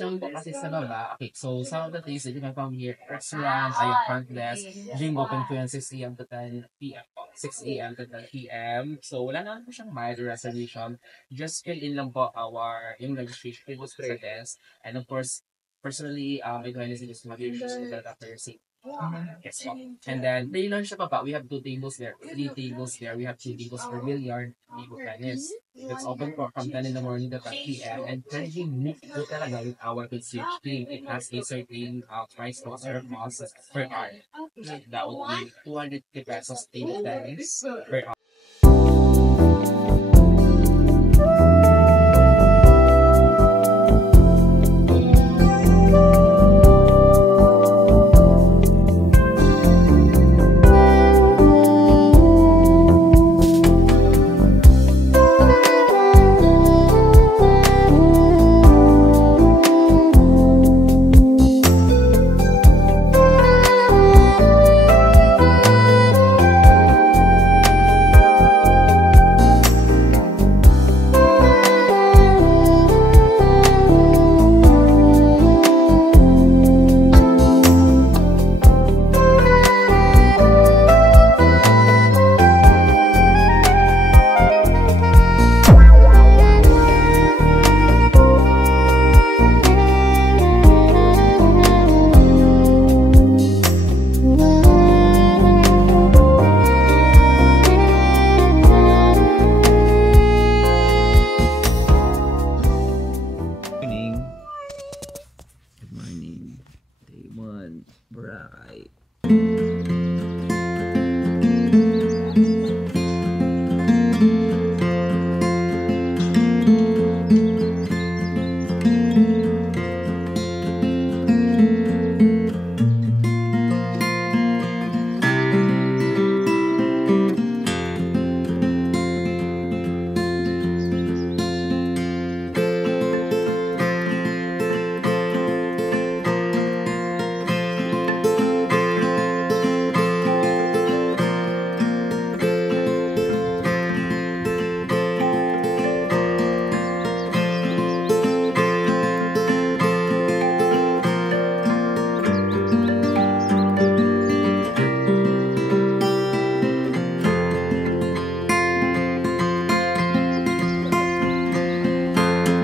siyang kasi sa baba. Okay, so some of the things that you can come here, restaurant, ay front desk, gym open to 6 a.m. to 10 p.m. 6 a.m. to 10 p.m. So wala naman po siyang mild reservation. Just fill in lang po our yung registration was for desk. And of course, personally, ito is mag-issues with that after your seat. Yes, po. And then, tailor siya pa pa. We have 2 tables there. 3 tables there. We have 2 tables for billiard, table tennis. It's open from 10 in the morning to 10 p.m. And currently, mix po talaga with our concierge team. It has a certain price cost or cost per hour. That would be 250 pesos table tennis per hour.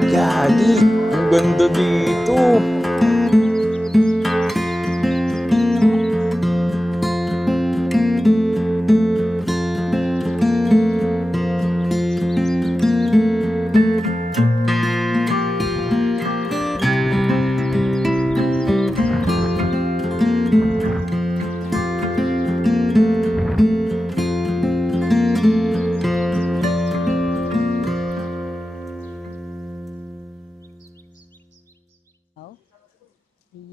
Gagi, ang ganda dito.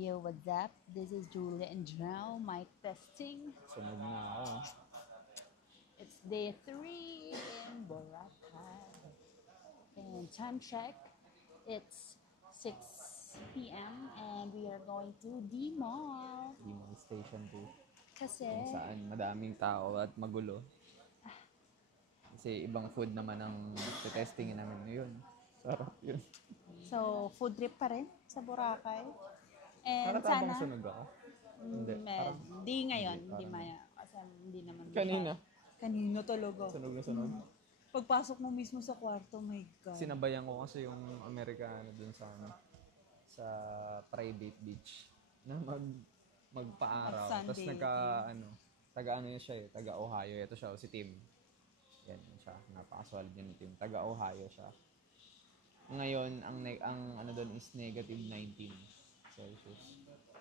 Yo, what's up? This is Julia and Drow, mic testing. Sunog na ako. It's day 3 in Boracay. And time check, it's 6 p.m. and we are going to D-Mall. D-Mall Station 2. Kasi, Kung saan madaming tao at magulo. Kasi ibang food naman ang testingin namin ngayon. Sarap yun. so food trip pa rin sa Boracay. And Para tabang sana, sunog ako. Hindi. Hindi ngayon, Hindi, hindi parang- maya. Kasi hindi naman. Kanina. Kanina talaga. Sunog na sunog. Pagpasok mo mismo sa kwarto, my God. Sinabayan ko kasi yung Amerikano dun sa sa private beach na magpaaraw. Tapos taga ano yun siya taga Ohio. Ito siya, si Tim. Yan siya. Napakaswalid niya ni Tim. Taga Ohio siya. Ngayon, ang ano doon is negative 19 Celsius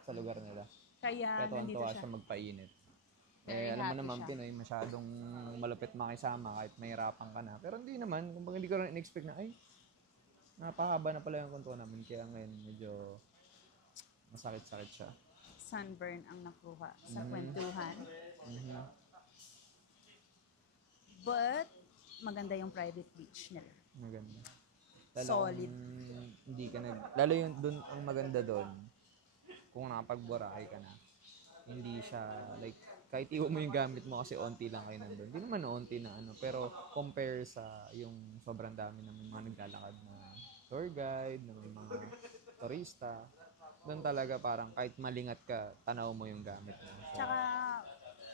sa lugar nila. Kaya nandito tuwa siya. siya magpainit. Very Alam mo happy naman, siya. Pinoy, masyadong malupit makisama kahit mahirapan ka na. Pero hindi naman, kung hindi ko rin in-expect na, napahaba na pala yung kwentuhan namin. Kaya ngayon, medyo masakit-sakit siya. Sunburn ang nakuha sa kwentuhan. Mm-hmm. But, maganda yung private beach nila. Maganda. Solid. Hindi ka lalo yung dun, ang maganda doon, kung nakapag-Boracay ka na, hindi siya, like, kahit iwan mo yung gamit mo kasi onti lang kayo nandun. Hindi naman onti na pero compare sa yung sobrang dami ng mga naglalakad na tour guide, na may mga turista. Doon talaga parang kahit malingat ka, tanaw mo yung gamit mo. So, Tsaka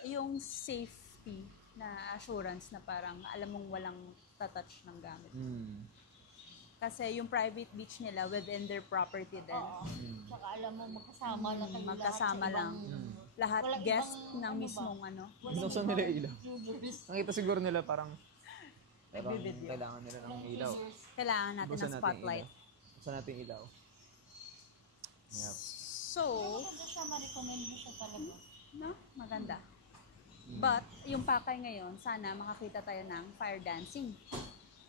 yung safety na assurance na parang alam mong walang tatouch ng gamit. Kasi yung private beach nila within their property din. Saka alam mo, magkasama lang kayo Magkasama lahat sa lang. ibang- Lahat Walang guest ibang ng ano ba? mismong ano. Binuksan nila yung ilaw. Users. Nakita siguro nila parang Nagbibideo. kailangan nila ng ilaw. Kailangan natin Buksan ng natin spotlight. yung ilaw. Buksan natin yung ilaw. Yep. So, Maganda siya, ma-recommend mo siya talaga. no? Maganda. But, yung Pakay ngayon, sana makakita tayo ng fire dancing.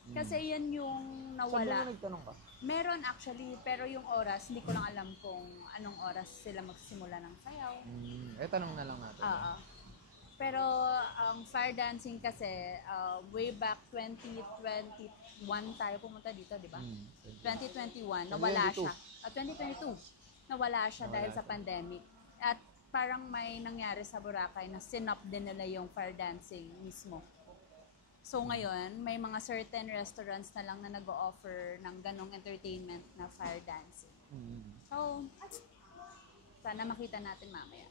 Kasi yan yung Saan ba nawala. nagtanong ka? Meron actually, pero yung oras, hindi ko lang alam kung anong oras sila magsimula ng sayaw. Tanong na lang natin. Pero ang fire dancing kasi, way back 2021 tayo pumunta dito, di ba? 2021, nawala 2022. siya. 2022, nawala siya dahil sa pandemic. At parang may nangyari sa Boracay na sinop din nila yung fire dancing mismo. So ngayon, may mga certain restaurants na lang na nag-o-offer ng ganong entertainment na fire dancing. So, sana makita natin mamaya.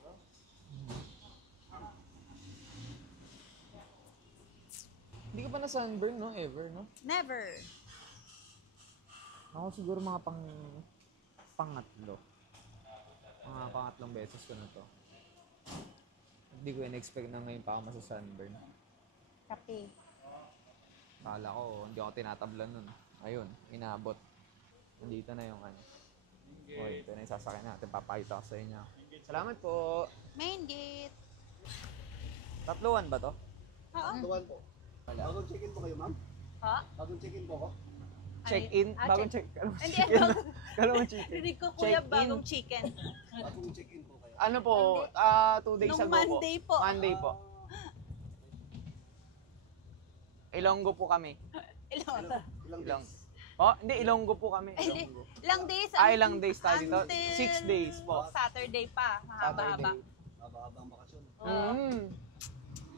Hindi ka pa na sunburn, no? Ever, no? Never! Ako siguro mga pangatlo. Mga pangatlong beses ko na to. Hindi ko in-expect na ngayon pa ako masa-sunburn. Kape. Akala ko, hindi ako tinatablan nun. Ayun, inabot. Nandito na yung ano. Okay, ito na yung sasakyan natin. Papakita ko sa inyo. Salamat po. Main gate. Tatluan ba to? Oo. Tuwan po. Bagong check-in po kayo, ma'am? Ha? Bagong check-in po ako? Check-in? Bagong check. check. Hindi, Check-in. ano? Kalawang check-in. Rinig ko, kuya, Check-in. bagong chicken. Bagong check-in po kayo. Ano po? 2 days Nung ago Monday po. Monday po. Ilonggo po kami. Ilang, Ilang Ilang? days? Oh, hindi, Ilonggo po kami. Hindi. Ilonggo. ilang days? Ilang days tayo dito? Until 6 days po. Saturday pa. Mahaba-haba. Saturday. Mababang bakasyon.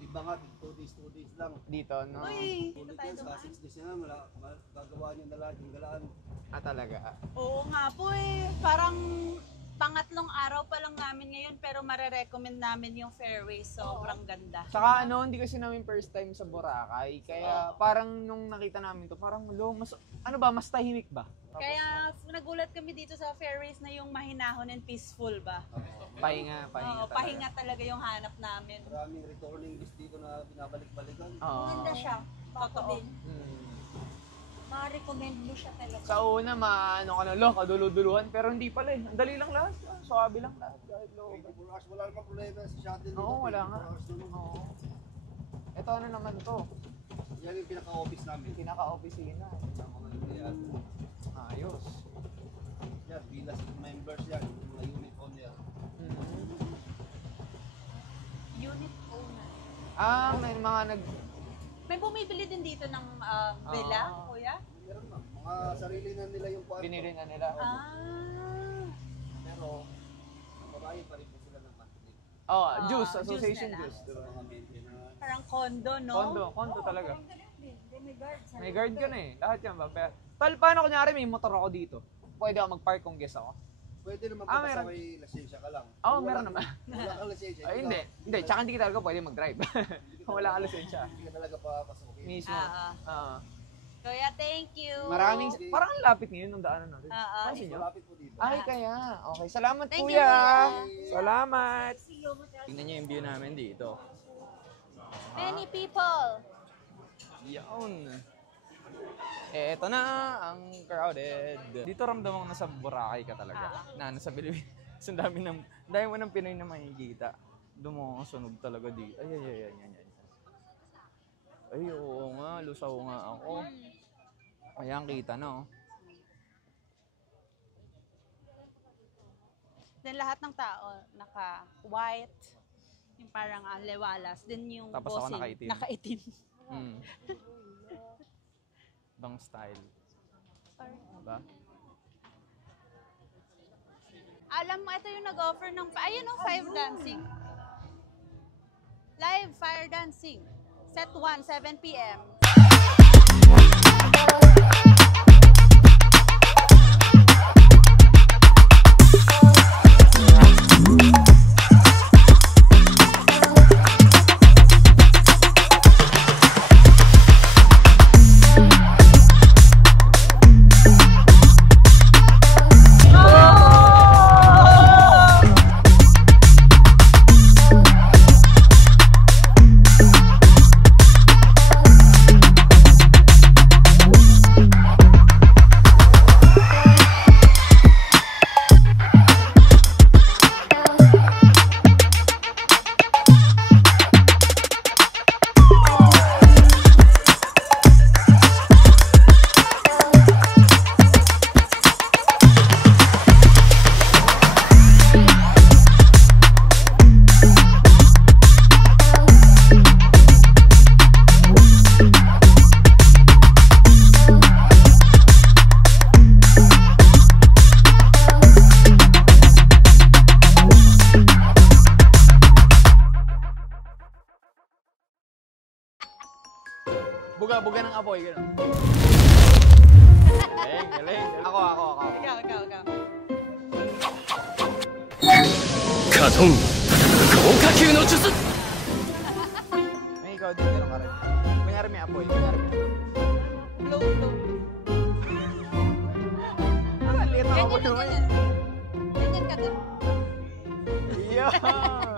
Iba nga, 2 days lang. Dito, no? Uy, Tulad dito tayo yan, sa dumaan. 6 days na gagawa nyo na lahat yung galaan. Talaga. Oo nga po eh. Parang pangatlong araw pa lang namin ngayon pero marerecommend namin yung Fairway. Sobrang ganda. Saka hindi kasi namin first time sa Boracay. Kaya parang nung nakita namin to, parang mas tahimik ba? Kaya nagulat kami dito sa Fairways na yung mahinahon and peaceful ba? Pahinga Oo, talaga. pahinga talaga yung hanap namin. Maraming returning guests dito na binabalik-balikan. Oo. Maganda siya. Totoo. Ma-recommend mo siya talaga. Sa una, ka na lang, kaduluduluhan. Pero hindi pala eh. Ang dali lang lahat. Suwabe lang lahat. Kahit loob. 24 hours, wala namang problema sa shuttle. Oo, wala nga. 24 hours naman. Oo. Ito ano naman to? Yan yung pinaka-office namin. Pinaka-opisina. Ang mga yan. Ayos. Yan, bilas members yan. Yung mga unit owner. Unit owner. May mga May bumibili din dito ng villa, kuya? Meron ma'am. Mga sarili na nila yung kwarto. binili na nila. Pero, mababayad pa rin po sila ng monthly. Juice, juice association na lang. juice. Sa mga maintenance. Parang condo, no? Kondo talaga. May guard. May guard ka na eh. Lahat yan ba? Pero, paano kunyari may motor ako dito? Pwede ako mag-park kung guest ako? Pwede naman Ah, po basta meron. may lisensya ka lang. Oo, Kung meron wala- naman. Wala kang lisensya. Ay, hindi. Tsaka hindi ka talaga pwede mag-drive. Kung wala ka lisensya. Hindi ka talaga papasukin. Mismo. Kuya, thank you. Maraming, parang ang lapit ngayon ng daanan natin. Pansin niyo? Malapit po dito. Ay, kaya. Okay, salamat Thank you, kuya. kuya. Salamat. Tingnan niyo yung view namin dito. Many people. Yaon. Eto na ang crowded. Dito ramdam mo nasa Boracay ka talaga. Nasa Pilipinas. Ang dami mo ng Pinoy na makikita. Doon mo ang sunog talaga dito. Ay. Ay, oo nga. Lusaw nga ako. Ayan, kita na oh. Then lahat ng tao naka-white, yung parang lewalas. Then yung Tapos ako bossing, nakaitim. nakaitim. Bang style. Sorry. Diba? Alam mo, ito yung nag-offer ng, ayun o, fire dancing. Live fire dancing. Set 1, 7 p.m. Buga ng apoy. Gano'n. Galing. Ako. Ikaw. Katon, Koukaku no Jutsu! May ikaw din, gano'n ka rin. Kunyari may apoy. Blow. Liit na apoy naman. Ganyan ka din. Yeah!